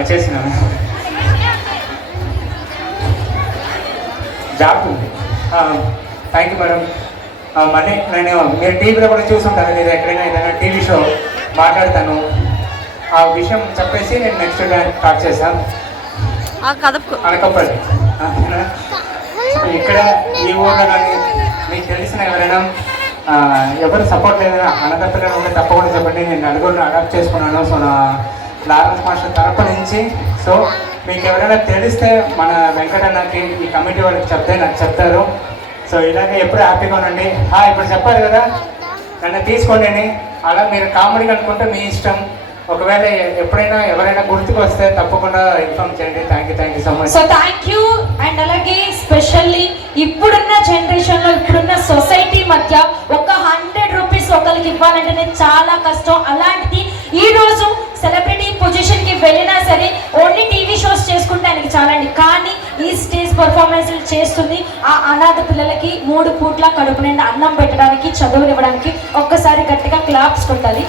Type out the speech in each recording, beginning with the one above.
వచ్చేసినాను. Job ఉంది. Thank you madam. మళ్ళీ నేను మీరు టీవీలో కూడా చూసుంటాను, మీరు ఎక్కడైనా ఏదైనా టీవీ షో మాట్లాడతాను, ఆ విషయం చెప్పేసి నేను నెక్స్ట్ డే స్టార్ట్ చేశాను. అనకపల్లి ఇక్కడ ఈ ఊళ్ళో కానీ మీకు తెలిసిన ఎవరైనా ఎవరు సపోర్ట్ లేదని అనకపల్లి ఉంటే తప్పకుండా చెప్పండి. నేను నలుగురిని అడాప్ట్ చేసుకున్నాను. సో నా లారెన్స్ మాస్టర్ తరపు నుంచి. సో మీకు ఎవరైనా తెలిస్తే మన వెంకటన్నకి ఈ కమిటీ వాళ్ళకి చెప్తే నాకు చెప్తారు. సో ఇలాగే ఎప్పుడు హ్యాపీగా ఉండండి. ఇప్పుడు చెప్పారు కదా, నన్ను తీసుకోండి. అలా మీరు కామెడీ అనుకుంటే మీ ఇష్టం. ఒకవేళ ఎప్పుడైనా ఎవరైనా గుర్తుకు వస్తే తప్పకుండా ఇన్ఫార్మ్ చేయండి. Thank you so much. So thank you. And అలాగే స్పెషల్లీ ఇప్పుడున్న జనరేషన్లో ఇప్పుడున్న సొసైటీ మధ్య ఒక 100 రూపీస్ ఒకరికి ఇవ్వాలంటేనే చాలా కష్టం. అలాంటిది ఈరోజు సెలబ్రిటీ పొజిషన్కి వెళ్ళినా సరే ఓన్లీ టీవీ షోస్ చేసుకుంటే ఆయనకి చాలండి. కానీ ఈ స్టేజ్ పర్ఫార్మెన్స్లు చేస్తుంది ఆ అనాథ పిల్లలకి 3 పూట్ల కడుపు నిండా అన్నం పెట్టడానికి, చదువులు ఇవ్వడానికి. ఒక్కసారి గట్టిగా క్లాప్స్ కొట్టాలి.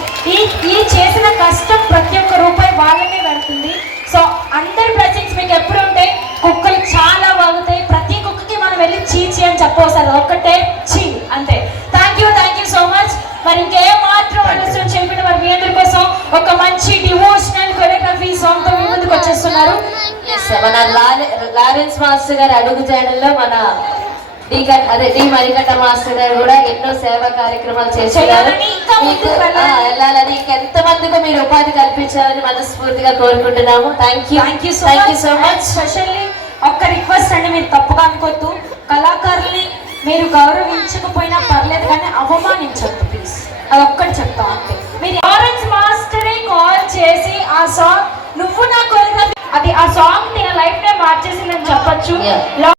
ఈ చేసిన కష్టం ప్రతి ఒక్క రూపాయి వాళ్ళకే పెడుతుంది. సో అందరి బ్లెస్సింగ్స్ మీకు ఎప్పుడు ఉంటాయి. కుక్కలు చాలా వాగుతాయి. ప్రతి కుక్కకి మనం వెళ్ళి చీ అని చెప్పవసరం, ఒక్కటే చీ అంతే. Thank you so much. మరి ఇంకేం మాత్రం ఆలోచన చేయకుండా మరి మీ అందరి కోసం ఒక మంచి డివోషనల్ కొరియోగ్రఫీ సాంగ్ తో మీ ముందుకు వచ్చేస్తున్నారు. మన లారెన్స్ మాస్టర్ గారు అడుగు చేయడంలో మన డి మణికంఠ మాస్టర్ గారు కూడా ఎన్నో సేవా కార్యక్రమాలు చేస్తున్నారు. వెళ్ళాలని ఇంకెంత మందికి మీరు ఉపాధి కల్పించాలని మనస్ఫూర్తిగా కోరుకుంటున్నాము. Thank you so much. Specially ఒక్క రిక్వెస్ట్ అండి, మీరు తప్పుగా అనుకోవద్దు. కళాకారుల్ని మీరు గౌరవించకపోయినా పర్లేదు కానీ అవమానించద్దు ప్లీజ్. అది ఒక్కటి చెప్తాం అంతే. మీరు లారెన్స్ మాస్టరే కాల్ చేసి ఆ సాంగ్ నువ్వు నా కొరియోగ్రఫీ, అది ఆ సాంగ్ నేను లైఫ్ టైం మార్చేసిందని చెప్పొచ్చు.